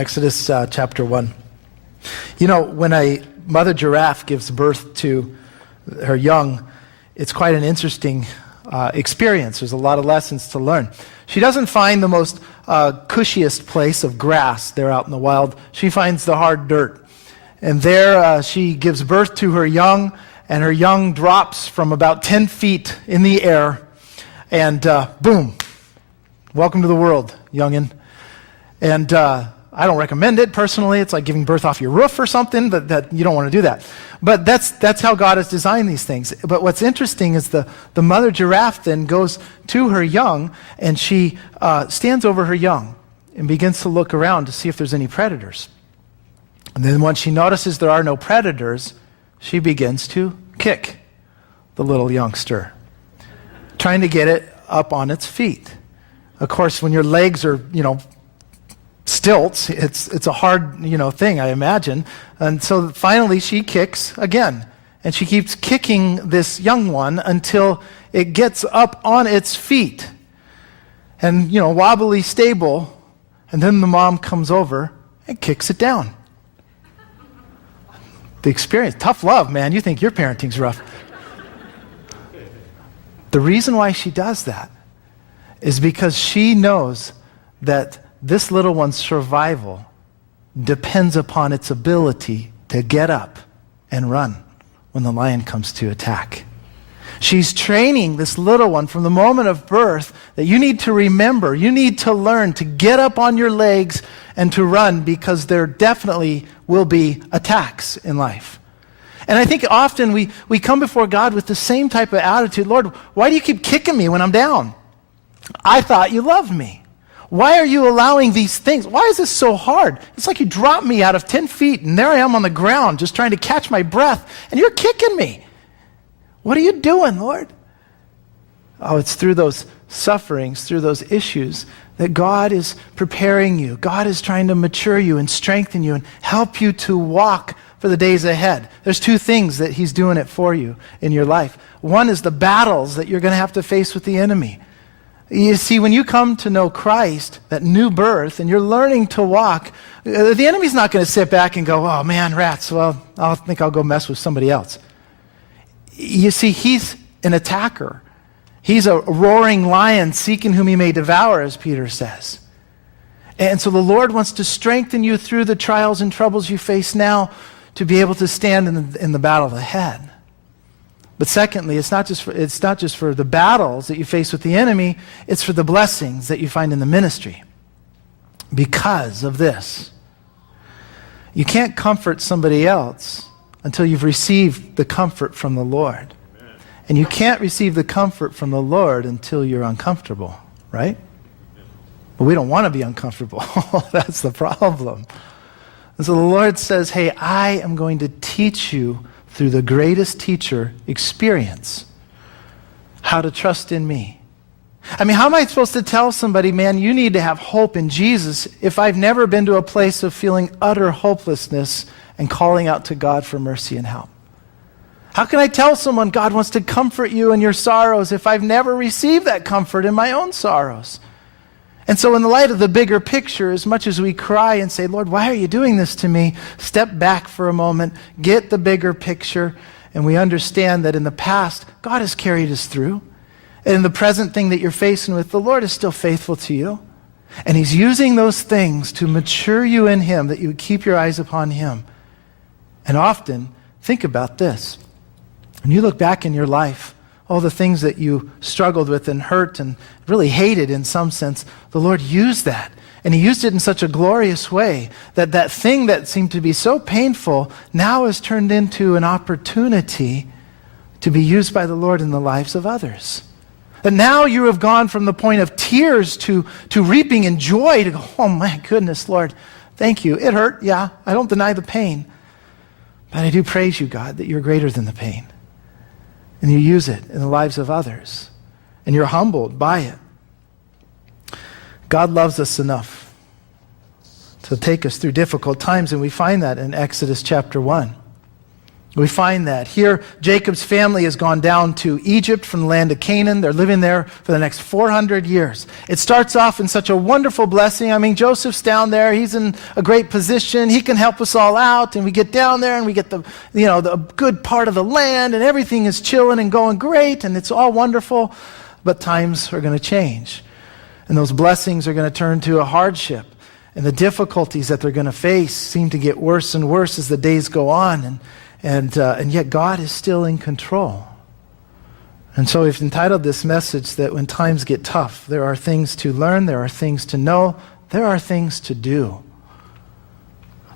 Exodus chapter 1. You know, when a mother giraffe gives birth to her young, it's quite an interesting experience. There's a lot of lessons to learn. She doesn't find the most cushiest place of grass there out in the wild. She finds the hard dirt. And there she gives birth to her young, and her young drops from about 10 feet in the air, and boom, welcome to the world, youngin'. And I don't recommend it personally. It's like giving birth off your roof or something, but that you don't want to do that. But that's how God has designed these things. But what's interesting is the mother giraffe then goes to her young, and she stands over her young and begins to look around to see if there's any predators. And then once she notices there are no predators, she begins to kick the little youngster, trying to get it up on its feet. Of course, when your legs are, stilts, it's a hard, thing, I imagine. And so finally she kicks again. And she keeps kicking this young one until it gets up on its feet. And, wobbly, stable. And then the mom comes over and kicks it down. The experience, tough love, man. You think your parenting's rough. The reason why she does that is because she knows that this little one's survival depends upon its ability to get up and run when the lion comes to attack. She's training this little one from the moment of birth that you need to remember, you need to learn to get up on your legs and to run, because there definitely will be attacks in life. And I think often we come before God with the same type of attitude. Lord, why do you keep kicking me when I'm down? I thought you loved me. Why are you allowing these things? Why is this so hard? It's like you dropped me out of 10 feet, and there I am on the ground just trying to catch my breath, and you're kicking me. What are you doing, Lord? Oh, it's through those sufferings, through those issues, that God is preparing you. God is trying to mature you and strengthen you and help you to walk for the days ahead. There's two things that he's doing it for you in your life. One is the battles that you're going to have to face with the enemy. You see, when you come to know Christ, that new birth, and you're learning to walk, the enemy's not going to sit back and go, oh man, rats, well, I think I'll go mess with somebody else. You see, he's an attacker. He's a roaring lion seeking whom he may devour, as Peter says. And so the Lord wants to strengthen you through the trials and troubles you face now to be able to stand in the battle ahead. But secondly, it's not just for the battles that you face with the enemy, it's for the blessings that you find in the ministry. Because of this, you can't comfort somebody else until you've received the comfort from the Lord. Amen. And you can't receive the comfort from the Lord until you're uncomfortable, right? But we don't want to be uncomfortable. That's the problem. And so the Lord says, hey, I am going to teach you through the greatest teacher experience how to trust in me. I mean, how am I supposed to tell somebody, man, you need to have hope in Jesus, if I've never been to a place of feeling utter hopelessness and calling out to God for mercy and help? How can I tell someone God wants to comfort you in your sorrows if I've never received that comfort in my own sorrows? And so in the light of the bigger picture, as much as we cry and say, Lord, why are you doing this to me? Step back for a moment, get the bigger picture, and we understand that in the past, God has carried us through. And in the present thing that you're facing with, the Lord is still faithful to you. And he's using those things to mature you in him, that you would keep your eyes upon him. And often, think about this. When you look back in your life, all the things that you struggled with and hurt and really hated in some sense, the Lord used that. And he used it in such a glorious way that that thing that seemed to be so painful now is turned into an opportunity to be used by the Lord in the lives of others. And now you have gone from the point of tears to reaping in joy, to go, oh my goodness, Lord, thank you. It hurt, yeah, I don't deny the pain. But I do praise you, God, that you're greater than the pain. And you use it in the lives of others. And you're humbled by it. God loves us enough to take us through difficult times, and we find that in Exodus chapter 1. We find that. Here, Jacob's family has gone down to Egypt from the land of Canaan. They're living there for the next 400 years. It starts off in such a wonderful blessing. I mean, Joseph's down there. He's in a great position. He can help us all out. And we get down there and we get the good part of the land, and everything is chilling and going great, and it's all wonderful. But times are going to change. And those blessings are going to turn to a hardship. And the difficulties that they're going to face seem to get worse and worse as the days go on. And yet God is still in control. And so we've entitled this message that when times get tough, there are things to learn, there are things to know, there are things to do.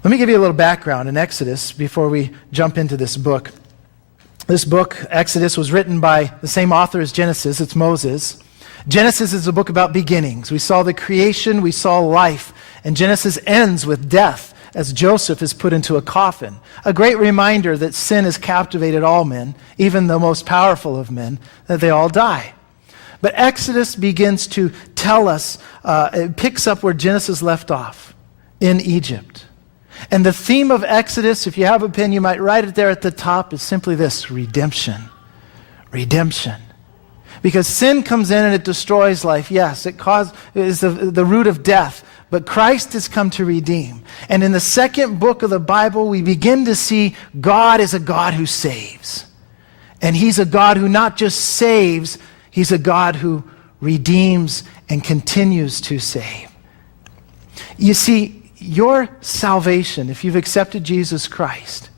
Let me give you a little background in Exodus before we jump into this book. This book, Exodus, was written by the same author as Genesis. It's Moses. Genesis is a book about beginnings. We saw the creation, we saw life, and Genesis ends with death, as Joseph is put into a coffin. A great reminder that sin has captivated all men, even the most powerful of men, that they all die. But Exodus begins to tell us, it picks up where Genesis left off, in Egypt. And the theme of Exodus, if you have a pen, you might write it there at the top, is simply this: redemption. Redemption. Because sin comes in and it destroys life. Yes, it is the root of death. But Christ has come to redeem. And in the second book of the Bible, we begin to see God is a God who saves. And he's a God who not just saves, he's a God who redeems and continues to save. You see, your salvation, if you've accepted Jesus Christ,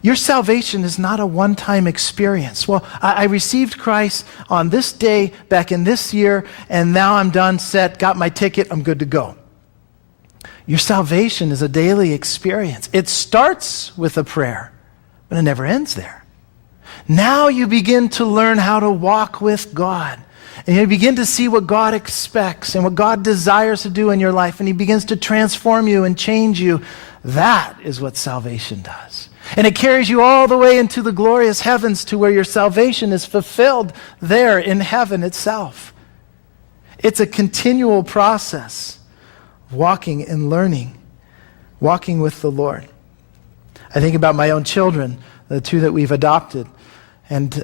your salvation is not a one-time experience. Well, I received Christ on this day, back in this year, and now I'm done, set, got my ticket, I'm good to go. Your salvation is a daily experience. It starts with a prayer, but it never ends there. Now you begin to learn how to walk with God. And you begin to see what God expects and what God desires to do in your life. And he begins to transform you and change you. That is what salvation does. And it carries you all the way into the glorious heavens, to where your salvation is fulfilled there in heaven itself. It's a continual process, walking and learning, walking with the Lord. I think about my own children, the two that we've adopted. And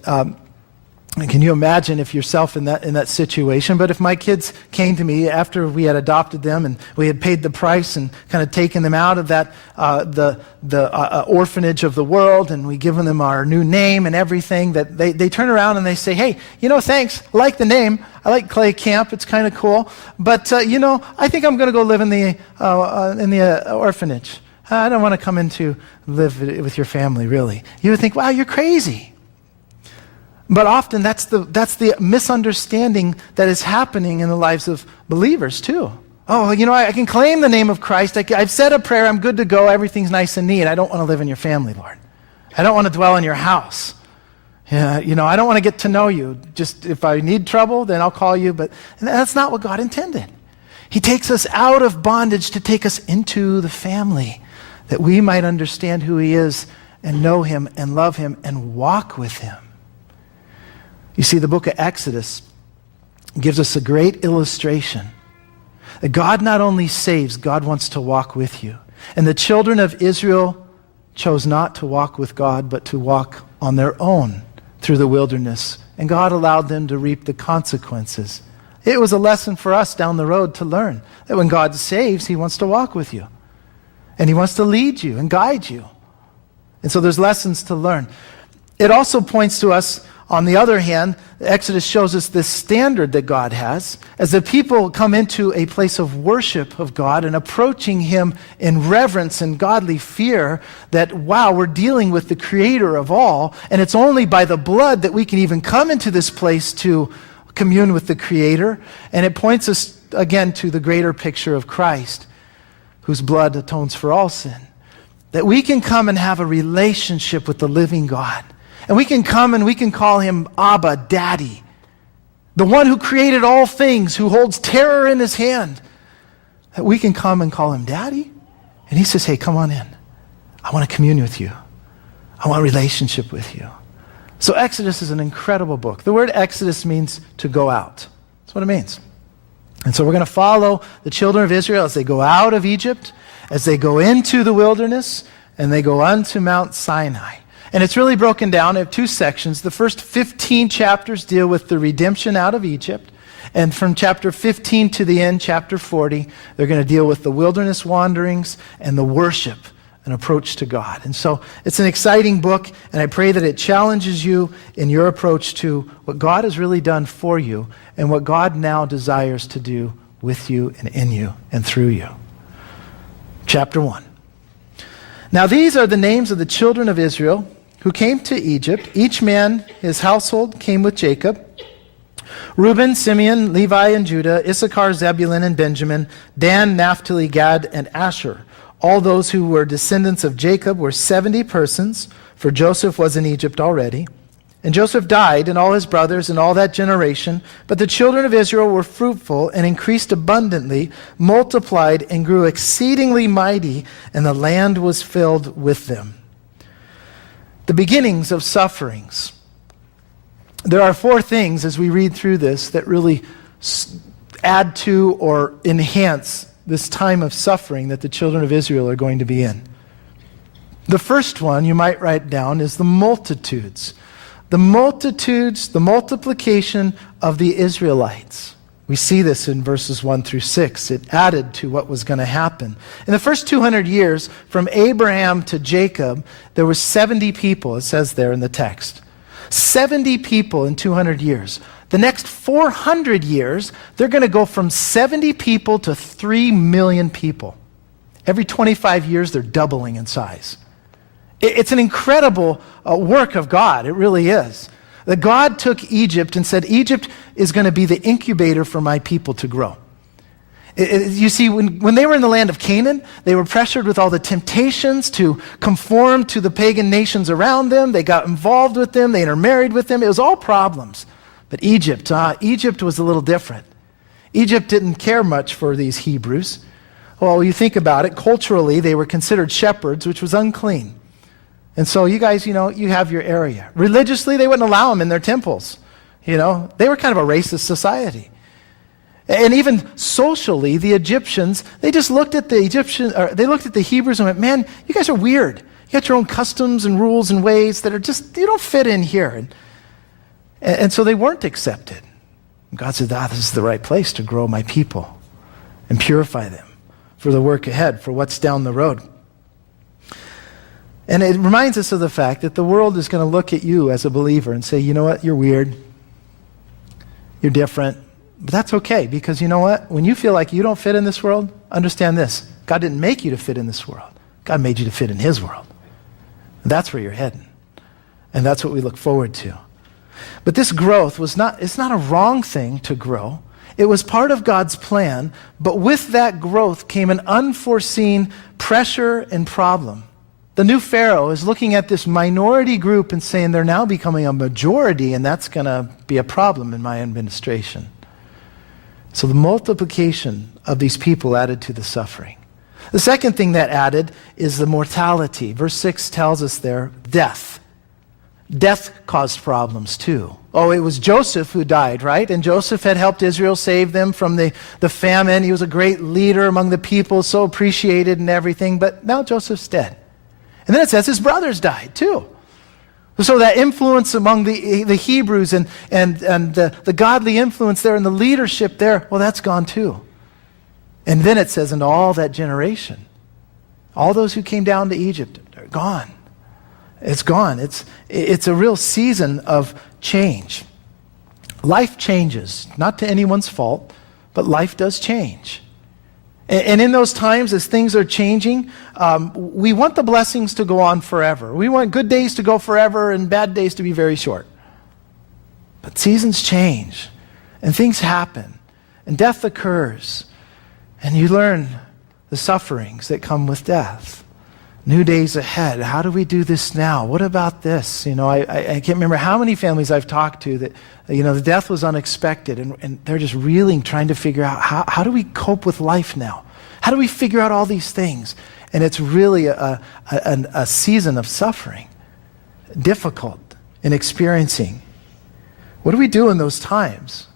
can you imagine if yourself in that situation? But if my kids came to me after we had adopted them and we had paid the price and kind of taken them out of that the orphanage of the world, and we given them our new name and everything, that they turn around and they say, "Hey, thanks. I like the name. I like Clay Camp. It's kind of cool. But I think I'm going to go live in the orphanage. I don't want to come in to live with your family, really." You would think, "Wow, you're crazy." But often that's the misunderstanding that is happening in the lives of believers too. Oh, I can claim the name of Christ. I've said a prayer. I'm good to go. Everything's nice and neat. I don't want to live in your family, Lord. I don't want to dwell in your house. Yeah, I don't want to get to know you. Just if I need trouble, then I'll call you. But that's not what God intended. He takes us out of bondage to take us into the family, that we might understand who he is and know him and love him and walk with him. You see, the book of Exodus gives us a great illustration that God not only saves, God wants to walk with you. And the children of Israel chose not to walk with God, but to walk on their own through the wilderness. And God allowed them to reap the consequences. It was a lesson for us down the road to learn that when God saves, he wants to walk with you. And he wants to lead you and guide you. And so there's lessons to learn. It also points to us, on the other hand, Exodus shows us this standard that God has. As the people come into a place of worship of God and approaching him in reverence and godly fear, that, wow, we're dealing with the creator of all, and it's only by the blood that we can even come into this place to commune with the creator. And it points us again to the greater picture of Christ, whose blood atones for all sin. That we can come and have a relationship with the living God. And we can come and we can call him Abba, Daddy. The one who created all things, who holds terror in his hand. That we can come and call him Daddy. And he says, "Hey, come on in. I want to commune with you. I want a relationship with you." So Exodus is an incredible book. The word Exodus means to go out. That's what it means. And so we're going to follow the children of Israel as they go out of Egypt, as they go into the wilderness, and they go unto Mount Sinai. And it's really broken down into two sections. The first 15 chapters deal with the redemption out of Egypt. And from chapter 15 to the end, chapter 40, they're going to deal with the wilderness wanderings and the worship and approach to God. And so it's an exciting book, and I pray that it challenges you in your approach to what God has really done for you and what God now desires to do with you and in you and through you. Chapter 1. Now these are the names of the children of Israel who came to Egypt. Each man, his household, came with Jacob. Reuben, Simeon, Levi, and Judah, Issachar, Zebulun, and Benjamin, Dan, Naphtali, Gad, and Asher. All those who were descendants of Jacob were 70 persons, for Joseph was in Egypt already. And Joseph died, and all his brothers, and all that generation. But the children of Israel were fruitful and increased abundantly, multiplied, and grew exceedingly mighty, and the land was filled with them. The beginnings of sufferings. There are four things as we read through this that really add to or enhance this time of suffering that the children of Israel are going to be in. The first one you might write down is the multitudes. The multitudes, the multiplication of the Israelites. We see this in verses 1 through 6. It added to what was going to happen. In the first 200 years, from Abraham to Jacob, there were 70 people, it says there in the text. 70 people in 200 years. The next 400 years, they're going to go from 70 people to 3 million people. Every 25 years, they're doubling in size. It's an incredible work of God. It really is. That God took Egypt and said, Egypt is going to be the incubator for my people to grow. You see, when they were in the land of Canaan, they were pressured with all the temptations to conform to the pagan nations around them. They got involved with them. They intermarried with them. It was all problems. But Egypt was a little different. Egypt didn't care much for these Hebrews. Well, you think about it, culturally, they were considered shepherds, which was unclean. And so you guys, you have your area. Religiously, they wouldn't allow them in their temples. They were kind of a racist society. And even socially, the Egyptians, they just looked at they looked at the Hebrews and went, man, you guys are weird. You got your own customs and rules and ways that are just, you don't fit in here. And so they weren't accepted. And God said, this is the right place to grow my people and purify them for the work ahead, for what's down the road. And it reminds us of the fact that the world is going to look at you as a believer and say, you know what, you're weird. You're different. But that's okay, because you know what? When you feel like you don't fit in this world, understand this. God didn't make you to fit in this world. God made you to fit in His world. And that's where you're heading. And that's what we look forward to. But this growth it's not a wrong thing to grow. It was part of God's plan, but with that growth came an unforeseen pressure and problem. The new Pharaoh is looking at this minority group and saying they're now becoming a majority, and that's going to be a problem in my administration. So the multiplication of these people added to the suffering. The second thing that added is the mortality. Verse 6 tells us there, death. Death caused problems too. Oh, it was Joseph who died, right? And Joseph had helped Israel save them from the famine. He was a great leader among the people, so appreciated and everything. But now Joseph's dead. And then it says his brothers died too. So that influence among the Hebrews and the godly influence there and the leadership there, well, that's gone too. And then it says, and all that generation, all those who came down to Egypt are gone. It's gone. It's a real season of change. Life changes, not to anyone's fault, but life does change. And in those times, as things are changing, we want the blessings to go on forever. We want good days to go forever and bad days to be very short. But seasons change, and things happen, and death occurs, and you learn the sufferings that come with death. New days ahead. How do we do this now? What about this? I can't remember how many families I've talked to that, the death was unexpected, and they're just reeling, trying to figure out how do we cope with life now? How do we figure out all these things? And it's really a season of suffering, difficult in experiencing. What do we do in those times?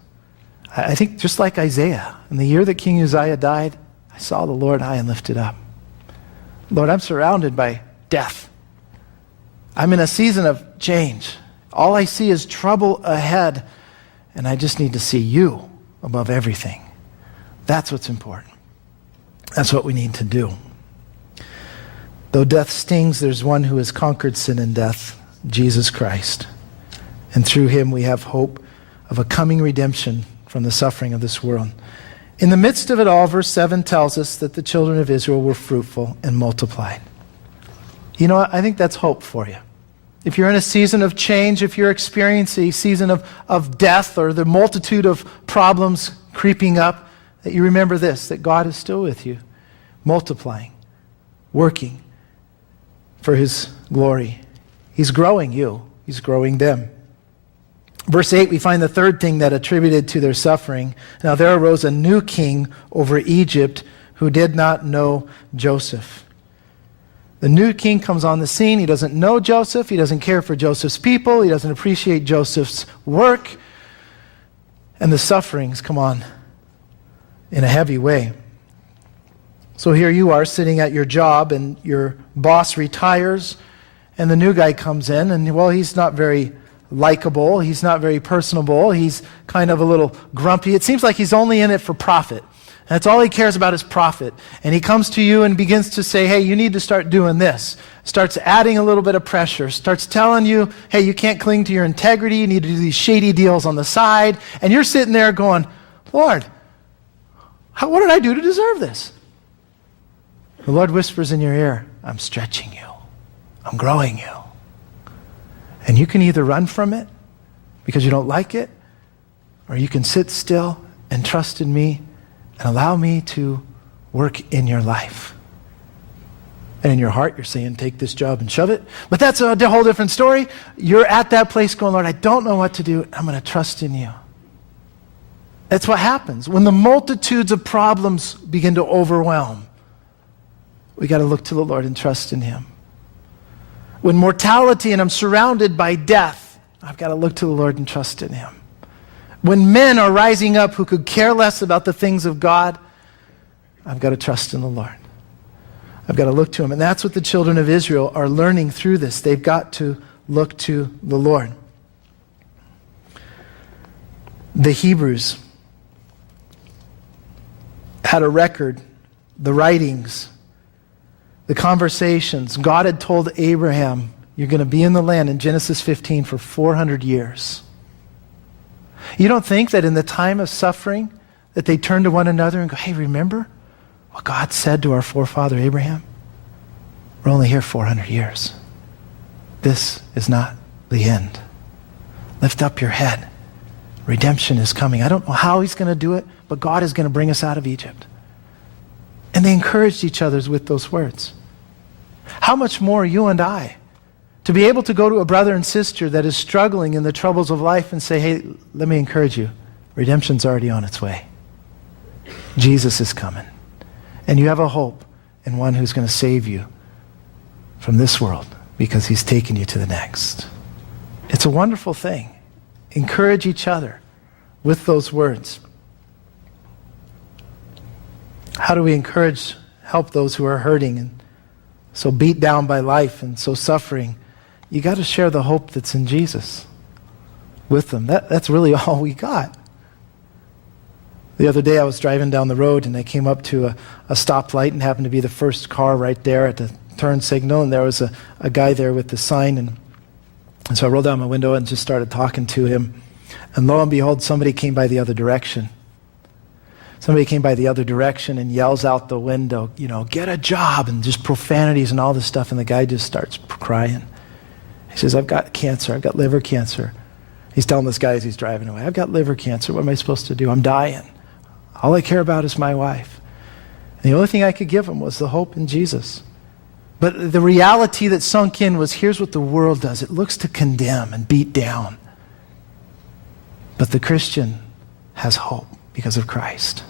I think just like Isaiah, in the year that King Uzziah died, I saw the Lord high and lifted up. Lord, I'm surrounded by death. I'm in a season of change. All I see is trouble ahead, and I just need to see you above everything. That's what's important. That's what we need to do. Though death stings, there's one who has conquered sin and death, Jesus Christ. And through him we have hope of a coming redemption from the suffering of this world. In the midst of it all, verse 7 tells us that the children of Israel were fruitful and multiplied. You know what? I think that's hope for you. If you're in a season of change, if you're experiencing a season of death or the multitude of problems creeping up, that you remember this, that God is still with you, multiplying, working for his glory. He's growing you. He's growing them. Verse 8, we find the third thing that attributed to their suffering. Now there arose a new king over Egypt who did not know Joseph. The new king comes on the scene. He doesn't know Joseph. He doesn't care for Joseph's people. He doesn't appreciate Joseph's work. And the sufferings come on in a heavy way. So here you are sitting at your job and your boss retires and the new guy comes in and, well, he's not very likable. He's not very personable. He's kind of a little grumpy. It seems like he's only in it for profit. That's all he cares about is profit. And he comes to you and begins to say, hey, you need to start doing this. Starts adding a little bit of pressure. Starts telling you, hey, you can't cling to your integrity. You need to do these shady deals on the side. And you're sitting there going, Lord, what did I do to deserve this? The Lord whispers in your ear, I'm stretching you. I'm growing you. And you can either run from it because you don't like it, or you can sit still and trust in me and allow me to work in your life. And in your heart, you're saying, take this job and shove it. But that's a whole different story. You're at that place going, Lord, I don't know what to do. I'm going to trust in you. That's what happens. When the multitudes of problems begin to overwhelm, we got to look to the Lord and trust in him. When mortality and I'm surrounded by death, I've got to look to the Lord and trust in him. When men are rising up who could care less about the things of God, I've got to trust in the Lord. I've got to look to him. And that's what the children of Israel are learning through this. They've got to look to the Lord. The Hebrews had a record, the writings, the conversations. God had told Abraham, you're going to be in the land in Genesis 15 for 400 years. You don't think that in the time of suffering that they turn to one another and go, hey, remember what God said to our forefather Abraham? We're only here 400 years. This is not the end. Lift up your head. Redemption is coming. I don't know how he's going to do it, but God is going to bring us out of Egypt. And they encouraged each other with those words. How much more you and I to be able to go to a brother and sister that is struggling in the troubles of life and say, hey, let me encourage you. Redemption's already on its way. Jesus is coming. And you have a hope in one who's going to save you from this world because he's taken you to the next. It's a wonderful thing. Encourage each other with those words. How do we help those who are hurting and so beat down by life and so suffering? You got to share the hope that's in Jesus with them. That's really all we got. The other day I was driving down the road and I came up to a stoplight and happened to be the first car right there at the turn signal, and there was a guy there with the sign, and so I rolled down my window and just started talking to him. And lo and behold, somebody came by the other direction. Somebody came by the other direction and yells out the window, get a job, and just profanities and all this stuff. And the guy just starts crying. He says, I've got cancer. I've got liver cancer. He's telling this guy as he's driving away, I've got liver cancer. What am I supposed to do? I'm dying. All I care about is my wife. And the only thing I could give him was the hope in Jesus. But the reality that sunk in was, here's what the world does. It looks to condemn and beat down. But the Christian has hope because of Christ.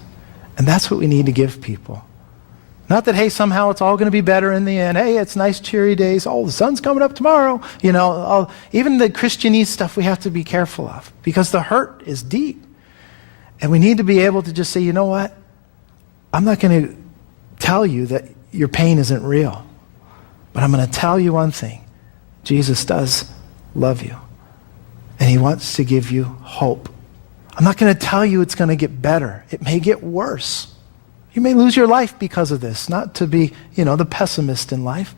And that's what we need to give people. Not that, hey, somehow it's all going to be better in the end. Hey, it's nice, cheery days. Oh, the sun's coming up tomorrow. Even the Christianese stuff we have to be careful of because the hurt is deep. And we need to be able to just say, you know what? I'm not going to tell you that your pain isn't real. But I'm going to tell you one thing. Jesus does love you. And he wants to give you hope. I'm not going to tell you it's going to get better. It may get worse. You may lose your life because of this. Not to be, the pessimist in life.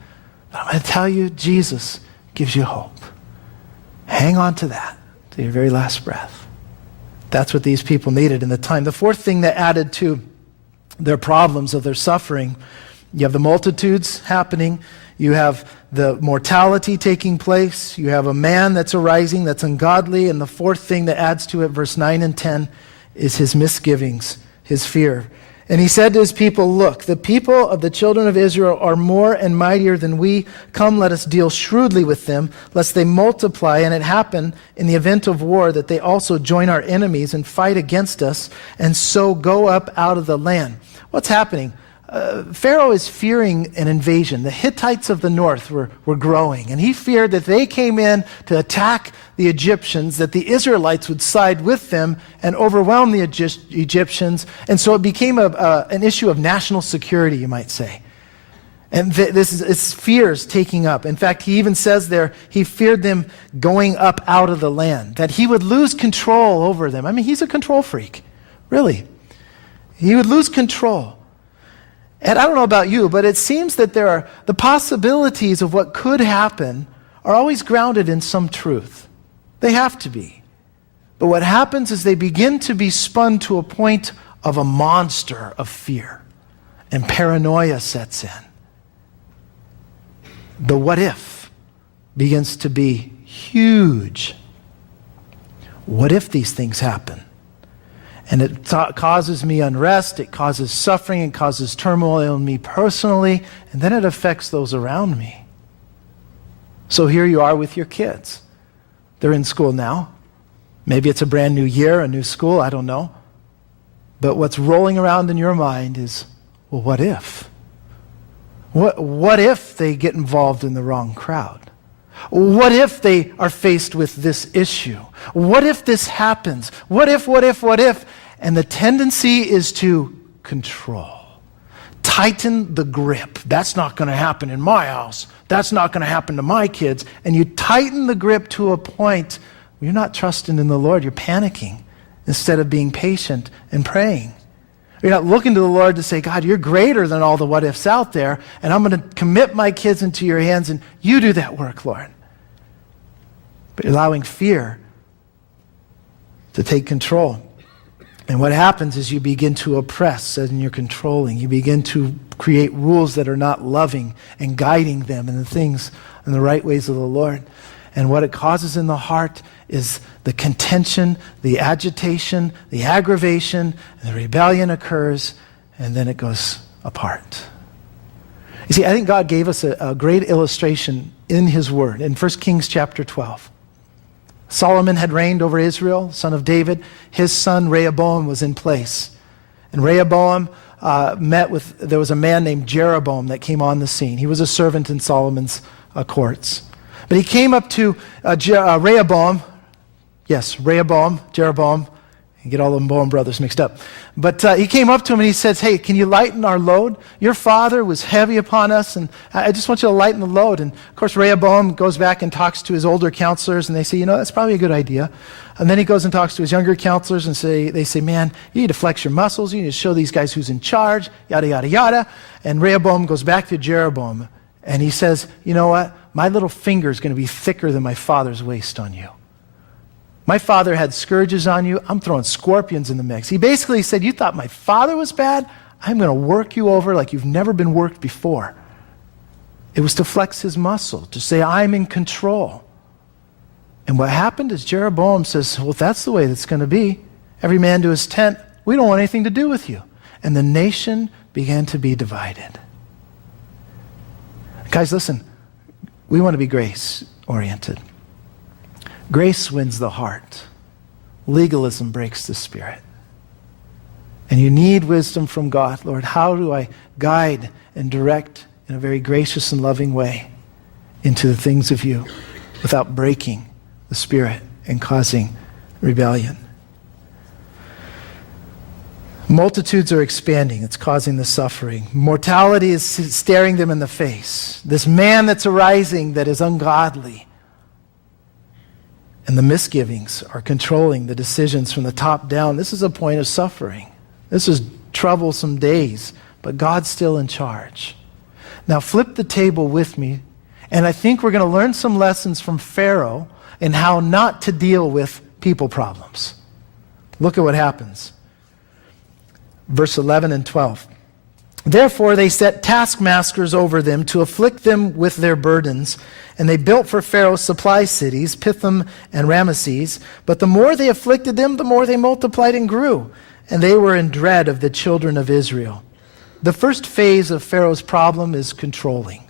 But I'm going to tell you, Jesus gives you hope. Hang on to that to your very last breath. That's what these people needed in the time. The fourth thing that added to their problems of their suffering, you have the multitudes happening. You have the mortality taking place. You have a man that's arising that's ungodly. And the fourth thing that adds to it, verse 9 and 10, is his misgivings, his fear. And he said to his people, look, the people of the children of Israel are more and mightier than we. Come, let us deal shrewdly with them, lest they multiply. And it happen in the event of war that they also join our enemies and fight against us, and so go up out of the land. What's happening? Pharaoh is fearing an invasion. The Hittites of the north were growing, and he feared that they came in to attack the Egyptians, that the Israelites would side with them and overwhelm the Egyptians. And so it became an issue of national security, you might say. And it's fears taking up. In fact, he even says there, he feared them going up out of the land, that he would lose control over them. I mean, he's a control freak, really. He would lose control. And I don't know about you, but it seems that the possibilities of what could happen are always grounded in some truth. They have to be. But what happens is they begin to be spun to a point of a monster of fear, and paranoia sets in. The what if begins to be huge. What if these things happen? And it causes me unrest, it causes suffering, it causes turmoil in me personally, and then it affects those around me. So here you are with your kids. They're in school now. Maybe it's a brand new year, a new school, I don't know. But what's rolling around in your mind is, well, what if? What if they get involved in the wrong crowd? What if they are faced with this issue? What if this happens? What if? And the tendency is to control. Tighten the grip. That's not going to happen in my house. That's not going to happen to my kids. And you tighten the grip to a point where you're not trusting in the Lord. You're panicking instead of being patient and praying. You're not looking to the Lord to say, God, you're greater than all the what ifs out there, and I'm going to commit my kids into your hands, and you do that work, Lord. But you're allowing fear to take control. And what happens is you begin to oppress and you're controlling. You begin to create rules that are not loving and guiding them in the things and the right ways of the Lord. And what it causes in the heart is the contention, the agitation, the aggravation, and the rebellion occurs, and then it goes apart. You see, I think God gave us a great illustration in his word in 1 Kings chapter 12. Solomon had reigned over Israel, son of David. His son Rehoboam was in place. And Rehoboam there was a man named Jeroboam that came on the scene. He was a servant in Solomon's courts. But he came up to Rehoboam. Yes, Rehoboam, Jeroboam. You get all the Boam brothers mixed up. But he came up to him and he says, hey, can you lighten our load? Your father was heavy upon us, and I just want you to lighten the load. And of course, Rehoboam goes back and talks to his older counselors, and they say, that's probably a good idea. And then he goes and talks to his younger counselors, and they say, man, you need to flex your muscles. You need to show these guys who's in charge, yada, yada, yada. And Rehoboam goes back to Jeroboam, and he says, you know what? My little finger is going to be thicker than my father's waist on you. My father had scourges on you. I'm throwing scorpions in the mix. He basically said, you thought my father was bad? I'm going to work you over like you've never been worked before. It was to flex his muscle, to say, I'm in control. And what happened is Jeroboam says, well, if that's the way that's going to be, every man to his tent, we don't want anything to do with you. And the nation began to be divided. Guys, listen, we want to be grace-oriented. Grace wins the heart. Legalism breaks the spirit. And you need wisdom from God. Lord, how do I guide and direct in a very gracious and loving way into the things of you without breaking the spirit and causing rebellion? Multitudes are expanding. It's causing the suffering. Mortality is staring them in the face. This man that's arising that is ungodly. And the misgivings are controlling the decisions from the top down. This is a point of suffering. This is troublesome days, but God's still in charge. Now flip the table with me, and I think we're going to learn some lessons from Pharaoh in how not to deal with people problems. Look at what happens. Verse 11 and 12. Therefore they set taskmasters over them to afflict them with their burdens, and they built for Pharaoh supply cities, Pithom and Ramesses. But the more they afflicted them, the more they multiplied and grew, and they were in dread of the children of Israel. The first phase of Pharaoh's problem is controlling.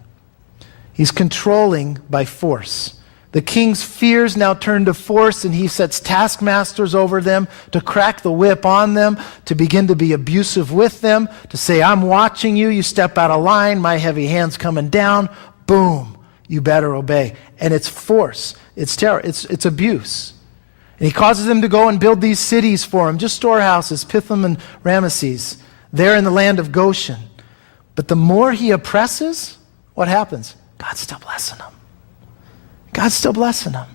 He's controlling by force. The king's fears now turn to force, and he sets taskmasters over them to crack the whip on them, to begin to be abusive with them, to say, I'm watching you, you step out of line, my heavy hand's coming down, boom, you better obey. And it's force, it's terror, it's abuse. And he causes them to go and build these cities for him, just storehouses, Pithom and Ramesses, there in the land of Goshen. But the more he oppresses, what happens? God's still blessing them. God's still blessing them.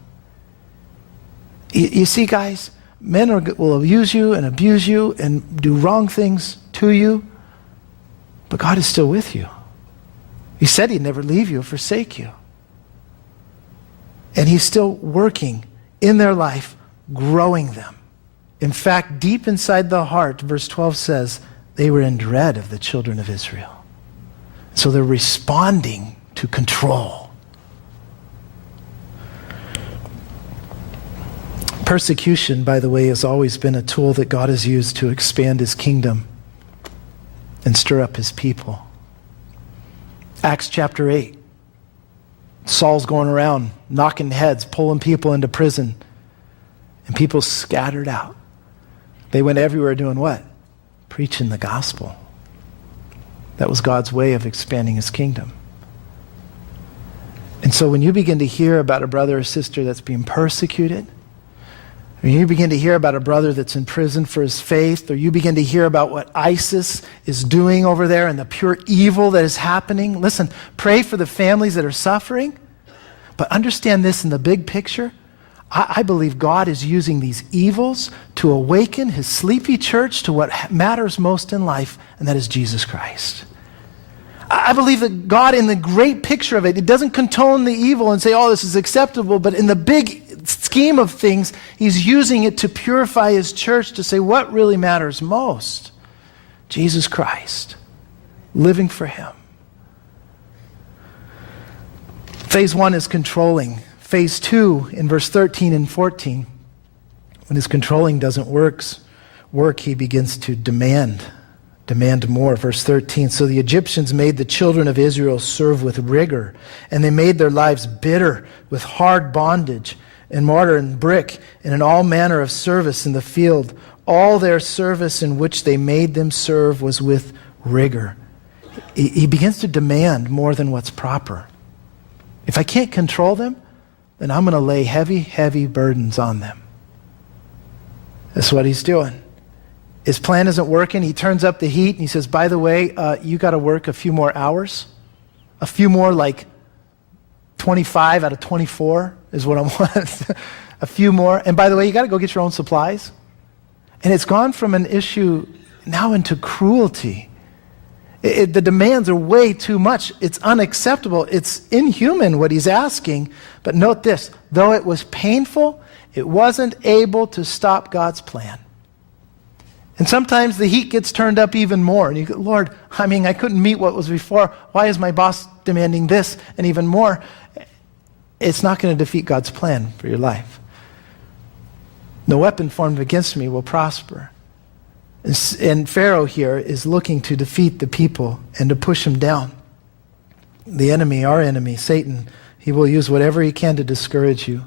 You see, guys, men will abuse you and do wrong things to you, but God is still with you. He said he'd never leave you or forsake you. And he's still working in their life, growing them. In fact, deep inside the heart, verse 12 says, they were in dread of the children of Israel. So they're responding to control. Persecution, by the way, has always been a tool that God has used to expand his kingdom and stir up his people. Acts chapter 8. Saul's going around, knocking heads, pulling people into prison, and people scattered out. They went everywhere doing what? Preaching the gospel. That was God's way of expanding his kingdom. And so when you begin to hear about a brother or sister that's being persecuted, or you begin to hear about a brother that's in prison for his faith, or you begin to hear about what ISIS is doing over there and the pure evil that is happening, listen, pray for the families that are suffering, but understand this in the big picture. I believe God is using these evils to awaken his sleepy church to what matters most in life, and that is Jesus Christ. I believe that God, in the great picture of it, it doesn't condone the evil and say, oh, this is acceptable, but in the big scheme of things, he's using it to purify his church, to say what really matters most. Jesus Christ, living for him. Phase 1 is controlling. Phase 2, in verse 13 and 14, when his controlling doesn't work, he begins to demand more. Verse 13, so the Egyptians made the children of Israel serve with rigor, and they made their lives bitter with hard bondage, and mortar and brick, and in all manner of service in the field. All their service in which they made them serve was with rigor. He begins to demand more than what's proper. If I can't control them, then I'm going to lay heavy, heavy burdens on them. That's what he's doing. His plan isn't working. He turns up the heat and he says, by the way, you got to work a few more hours. A few more, like 25 out of 24 is what I want. A few more. And by the way, you got to go get your own supplies. And it's gone from an issue now into cruelty. The demands are way too much. It's unacceptable. It's inhuman what he's asking. But note this, though it was painful, it wasn't able to stop God's plan. And sometimes the heat gets turned up even more. And you go, Lord, I couldn't meet what was before. Why is my boss demanding this and even more? It's not going to defeat God's plan for your life. No weapon formed against me will prosper. And Pharaoh here is looking to defeat the people and to push them down. The enemy, our enemy, Satan, he will use whatever he can to discourage you,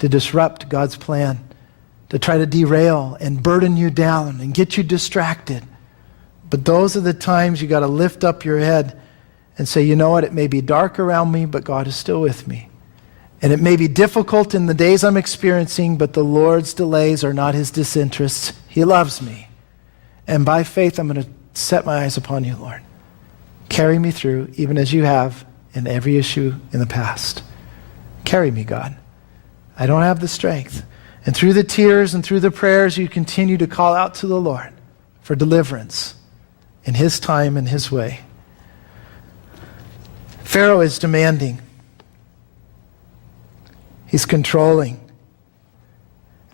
to disrupt God's plan, to try to derail and burden you down and get you distracted. But those are the times you got to lift up your head and say, you know what, it may be dark around me, but God is still with me. And it may be difficult in the days I'm experiencing, but the Lord's delays are not his disinterests. He loves me. And by faith, I'm going to set my eyes upon you, Lord. Carry me through, even as you have in every issue in the past. Carry me, God. I don't have the strength. And through the tears and through the prayers, you continue to call out to the Lord for deliverance in his time and his way. Pharaoh is demanding. He's controlling.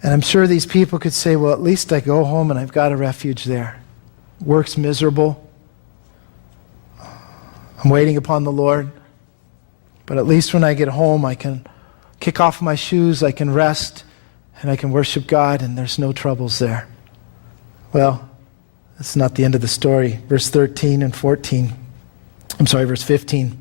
And I'm sure these people could say, well, at least I go home and I've got a refuge there. Work's miserable. I'm waiting upon the Lord. But at least when I get home, I can kick off my shoes, I can rest, and I can worship God, and there's no troubles there. Well, that's not the end of the story. Verse 13 and 14. Verse 15.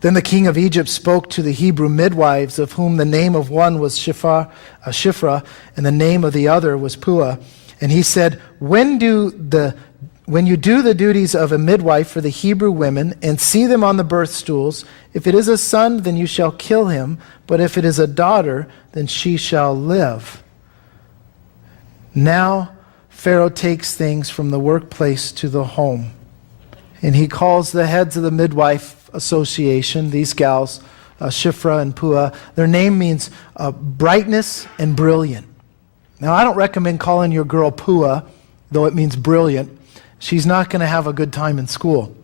Then the king of Egypt spoke to the Hebrew midwives, of whom the name of one was Shiphrah, and the name of the other was Puah. And he said, when you do the duties of a midwife for the Hebrew women, and see them on the birth stools, if it is a son, then you shall kill him, but if it is a daughter, then she shall live. Now Pharaoh takes things from the workplace to the home, and he calls the heads of the midwife association, these gals, Shiphrah and Puah. Their name means brightness and brilliant. Now, I don't recommend calling your girl Puah, though it means brilliant. She's not going to have a good time in school.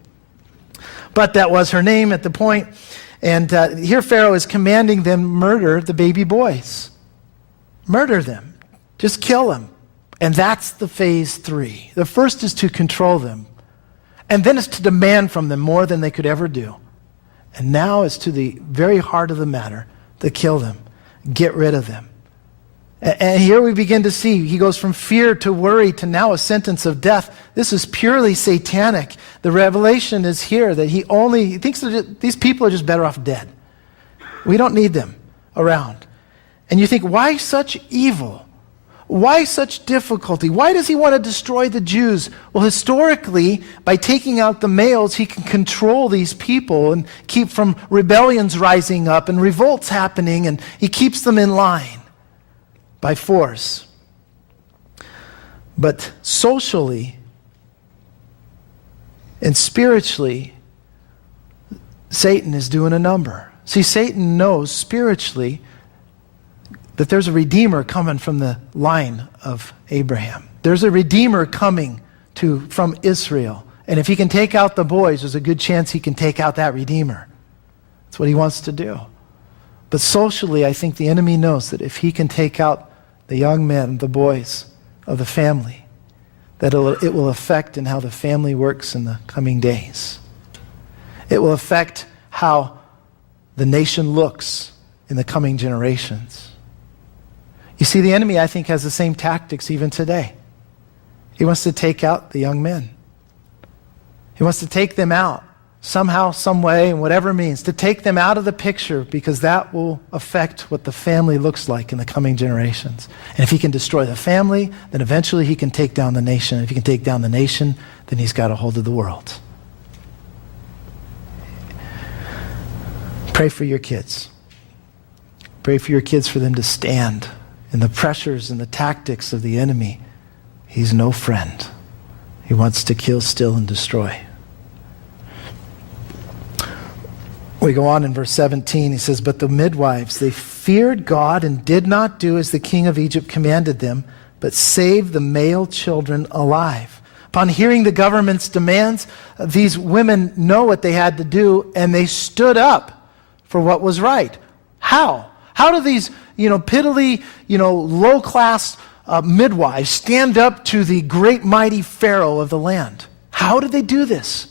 But that was her name at the point. And here Pharaoh is commanding them murder the baby boys. Murder them. Just kill them. And that's the phase 3. The first is to control them. And then it's to demand from them more than they could ever do. And now it's to the very heart of the matter to kill them, get rid of them. And here we begin to see he goes from fear to worry to now a sentence of death. This is purely satanic. The revelation is here that he thinks that these people are just better off dead. We don't need them around. And you think, why such evil? Why such difficulty? Why does he want to destroy the Jews? Well, historically, by taking out the males, he can control these people and keep from rebellions rising up and revolts happening, and he keeps them in line by force. But socially and spiritually, Satan is doing a number. See, Satan knows spiritually that there's a Redeemer coming from the line of Abraham. There's a Redeemer coming from Israel. And if he can take out the boys, there's a good chance he can take out that Redeemer. That's what he wants to do. But socially, I think the enemy knows that if he can take out the young men, the boys of the family, that it will affect in how the family works in the coming days. It will affect how the nation looks in the coming generations. You see, the enemy, I think, has the same tactics even today. He wants to take out the young men. He wants to take them out somehow, some way, and whatever means, to take them out of the picture, because that will affect what the family looks like in the coming generations. And if he can destroy the family, then eventually he can take down the nation. If he can take down the nation, then he's got a hold of the world. Pray for your kids. Pray for your kids, for them to stand in the pressures and the tactics of the enemy. He's no friend. He wants to kill, steal, and destroy. We go on in verse 17. He says, but the midwives, they feared God and did not do as the king of Egypt commanded them, but saved the male children alive. Upon hearing the government's demands, these women know what they had to do, and they stood up for what was right. How? How do these piddly, low-class midwives stand up to the great mighty Pharaoh of the land? How did they do this?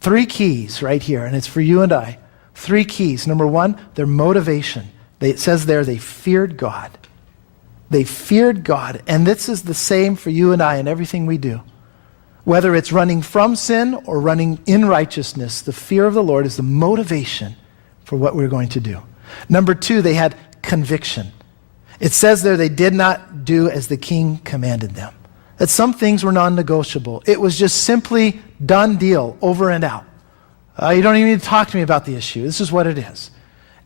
3 keys right here, and it's for you and I. 3 keys. Number 1, their motivation. It says there they feared God. They feared God, and this is the same for you and I in everything we do. Whether it's running from sin or running in righteousness, the fear of the Lord is the motivation for what we're going to do. Number 2, they had conviction. It says there they did not do as the king commanded them. That some things were non-negotiable. It was just simply done deal, over and out. You don't even need to talk to me about the issue. This is what it is.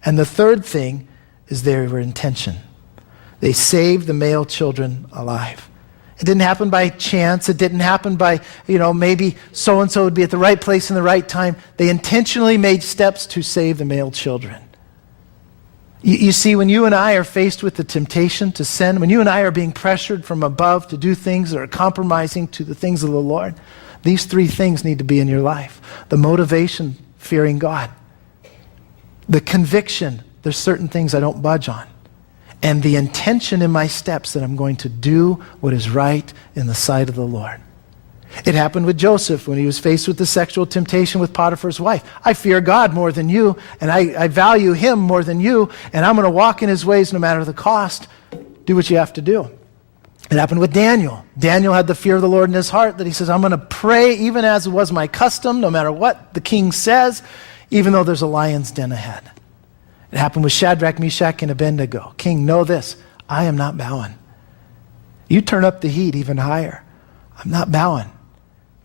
And the third thing is their intention. They saved the male children alive. It didn't happen by chance. It didn't happen by, maybe so-and-so would be at the right place in the right time. They intentionally made steps to save the male children. You see, when you and I are faced with the temptation to sin, when you and I are being pressured from above to do things that are compromising to the things of the Lord, these three things need to be in your life. The motivation, fearing God. The conviction, there's certain things I don't budge on. And the intention in my steps that I'm going to do what is right in the sight of the Lord. It happened with Joseph when he was faced with the sexual temptation with Potiphar's wife. I fear God more than you, and I value him more than you, and I'm going to walk in his ways no matter the cost. Do what you have to do. It happened with Daniel. Daniel had the fear of the Lord in his heart that he says, I'm going to pray even as was my custom, no matter what the king says, even though there's a lion's den ahead. It happened with Shadrach, Meshach, and Abednego. King, know this, I am not bowing. You turn up the heat even higher. I'm not bowing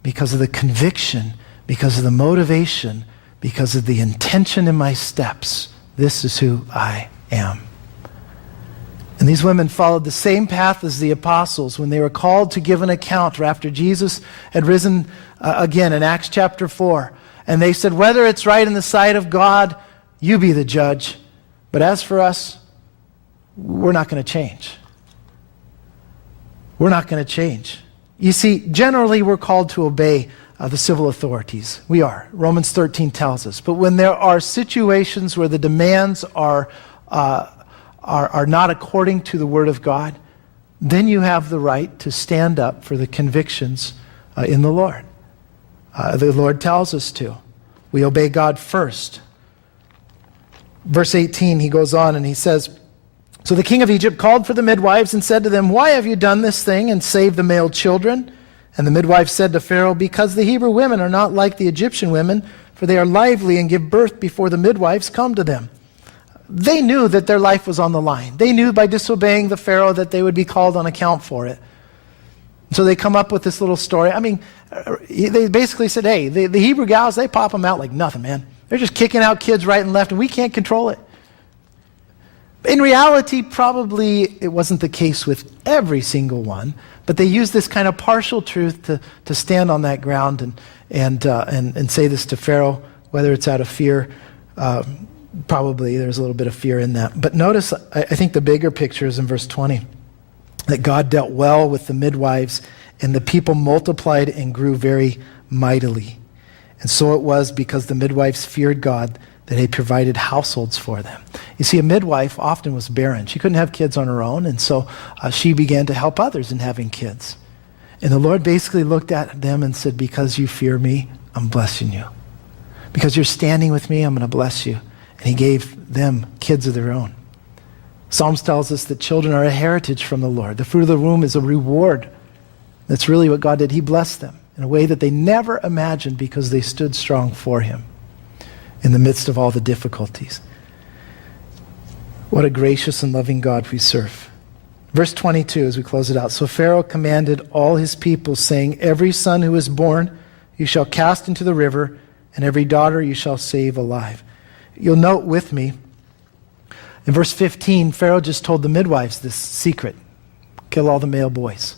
because of the conviction, because of the motivation, because of the intention in my steps. This is who I am. And these women followed the same path as the apostles when they were called to give an account after Jesus had risen again in Acts chapter 4. And they said, whether it's right in the sight of God, you be the judge. But as for us, we're not going to change. We're not going to change. You see, generally we're called to obey the civil authorities. We are. Romans 13 tells us. But when there are situations where the demands are not according to the Word of God, then you have the right to stand up for the convictions in the Lord. The Lord tells us to. We obey God first. Verse 18, he goes on and he says, so the king of Egypt called for the midwives and said to them, why have you done this thing and saved the male children? And the midwives said to Pharaoh, because the Hebrew women are not like the Egyptian women, for they are lively and give birth before the midwives come to them. They knew that their life was on the line. They knew by disobeying the Pharaoh that they would be called on account for it. So they come up with this little story. I mean, they basically said, hey, the Hebrew gals, they pop them out like nothing, man. They're just kicking out kids right and left, and we can't control it. In reality, probably it wasn't the case with every single one, but they used this kind of partial truth to stand on that ground and say this to Pharaoh, whether it's out of fear. Probably there's a little bit of fear in that. But notice, I think the bigger picture is in verse 20, that God dealt well with the midwives, and the people multiplied and grew very mightily. And so it was because the midwives feared God that he provided households for them. You see, a midwife often was barren. She couldn't have kids on her own, and so she began to help others in having kids. And the Lord basically looked at them and said, because you fear me, I'm blessing you. Because you're standing with me, I'm going to bless you. And he gave them kids of their own. Psalms tells us that children are a heritage from the Lord. The fruit of the womb is a reward. That's really what God did. He blessed them in a way that they never imagined because they stood strong for him in the midst of all the difficulties. What a gracious and loving God we serve. Verse 22 as we close it out. So Pharaoh commanded all his people, saying, every son who is born you shall cast into the river, and every daughter you shall save alive. You'll note with me, in verse 15, Pharaoh just told the midwives this secret. Kill all the male boys.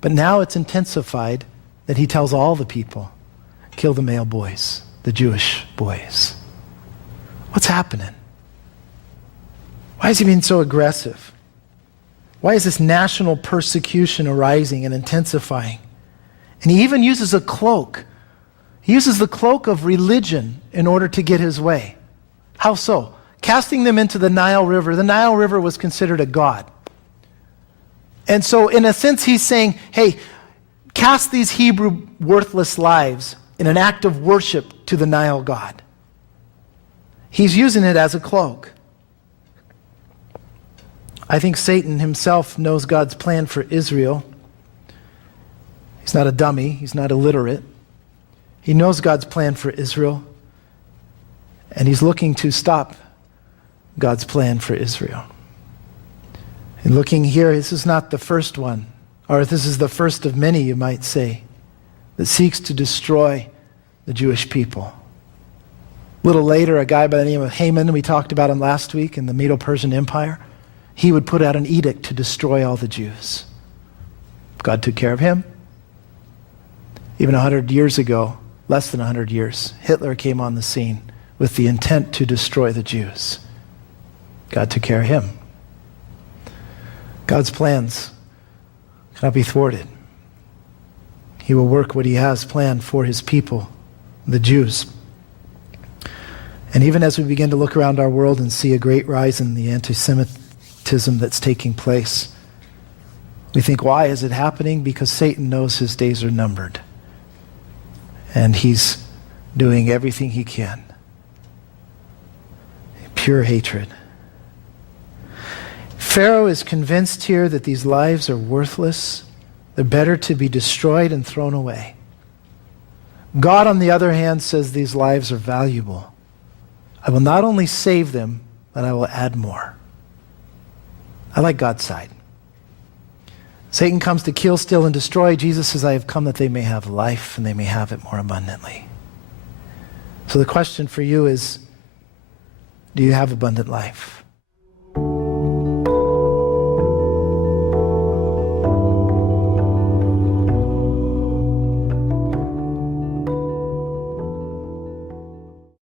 But now it's intensified that he tells all the people, kill the male boys, the Jewish boys. What's happening? Why is he being so aggressive? Why is this national persecution arising and intensifying? And he even uses a cloak. He uses the cloak of religion in order to get his way. How so? Casting them into the Nile River. The Nile River was considered a god. And so in a sense he's saying, hey, cast these Hebrew worthless lives in an act of worship to the Nile god. He's using it as a cloak. I think Satan himself knows God's plan for Israel. He's not a dummy. He's not illiterate. He knows God's plan for Israel. And he's looking to stop God's plan for Israel. And looking here, this is not the first one, or this is the first of many, you might say, that seeks to destroy the Jewish people. A little later, a guy by the name of Haman, we talked about him last week in the Medo-Persian Empire, he would put out an edict to destroy all the Jews. God took care of him. Even 100 years ago, less than 100 years, Hitler came on the scene with the intent to destroy the Jews. God took care of him. God's plans cannot be thwarted. He will work what he has planned for his people, the Jews. And even as we begin to look around our world and see a great rise in the anti-Semitism that's taking place, we think, why is it happening? Because Satan knows his days are numbered. And he's doing everything he can. Pure hatred. Pharaoh is convinced here that these lives are worthless. They're better to be destroyed and thrown away. God, on the other hand, says these lives are valuable. I will not only save them, but I will add more. I like God's side. Satan comes to kill, steal, and destroy. Jesus says, I have come that they may have life and they may have it more abundantly. So the question for you is, do you have abundant life?